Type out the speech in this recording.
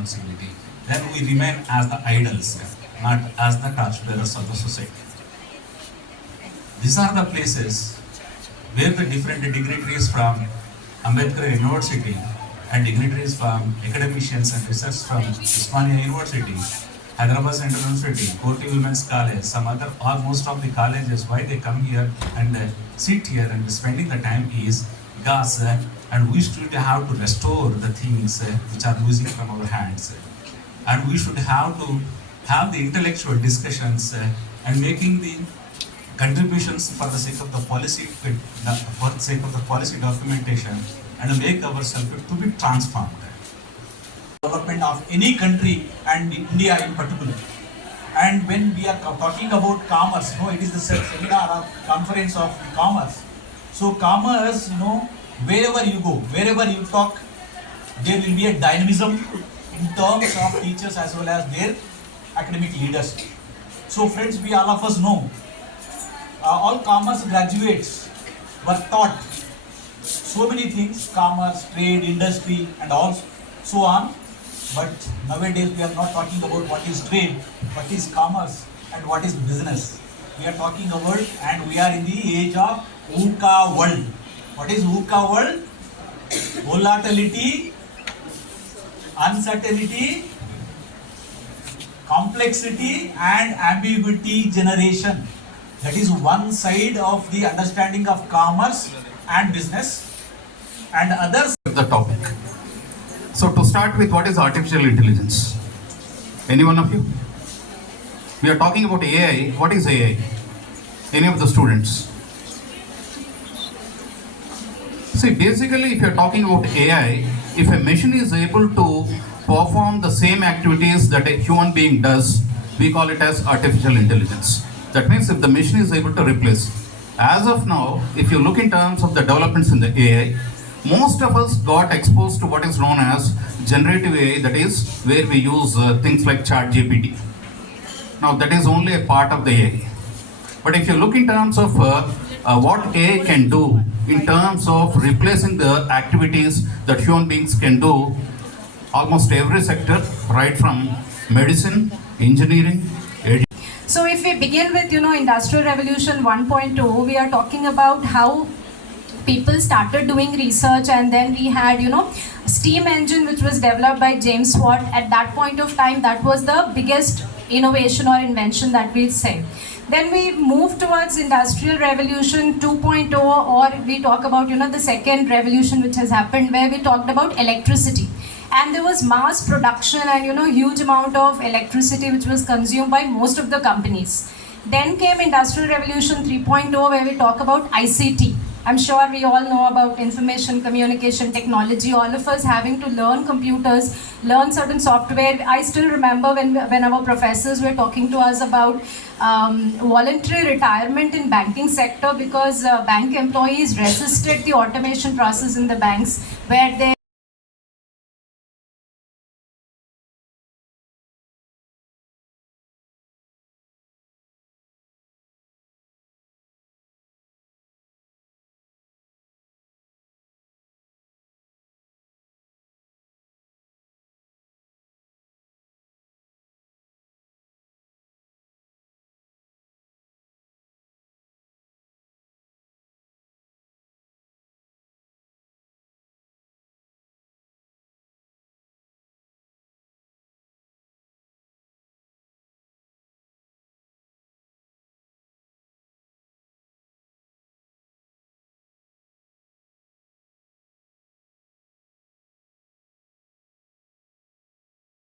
responsibility, then we remain as the idols, not as the torchbearers of the society. These are the places where the different dignitaries from Ambedkar University and dignitaries from academicians and research from Usmania University, Hyderabad Central University, Koti Women's College, some other, or most of the colleges, why they come here and sit here and spending the time is because and we should have to restore the things which are losing from our hands. And we should have to have the intellectual discussions and making the contributions for the sake of the policy, for the sake of the policy documentation, and make ourselves to be transformed. Development of any country and India in particular. And when we are talking about commerce, it is the seminar or conference of commerce. So commerce, wherever you go, wherever you talk, there will be a dynamism in terms of teachers as well as their academic leaders. So friends, we all of us know, all commerce graduates were taught so many things, commerce, trade, industry and all so on. But nowadays we are not talking about what is trade, what is commerce and what is business. We are talking about, and we are in the age of VUCA world. What is VUCA world? Volatility, uncertainty, complexity and ambiguity generation. That is one side of the understanding of commerce and business, and others. The topic. So to start with, what is artificial intelligence? Any one of you? We are talking about AI. What is AI? Any of the students? See, basically, if you are talking about AI, if a machine is able to perform the same activities that a human being does, we call it as artificial intelligence. That means if the machine is able to replace. As of now, if you look in terms of the developments in the AI, most of us got exposed to what is known as generative AI, that is where we use things like ChatGPT. Now that is only a part of the AI. But if you look in terms of what AI can do in terms of replacing the activities that human beings can do, almost every sector, right from medicine, engineering, so if we begin with, Industrial Revolution 1.0, we are talking about how people started doing research, and then we had, steam engine which was developed by James Watt. At that point of time, that was the biggest innovation or invention that we'll say. Then we move towards Industrial Revolution 2.0, or we talk about, the second revolution which has happened, where we talked about electricity. And there was mass production and huge amount of electricity which was consumed by most of the companies. Then came Industrial Revolution 3.0, where we talk about ICT. I'm sure we all know about information communication technology, all of us having to learn computers, learn certain software. I still remember when our professors were talking to us about voluntary retirement in banking sector, because bank employees resisted the automation process in the banks, where they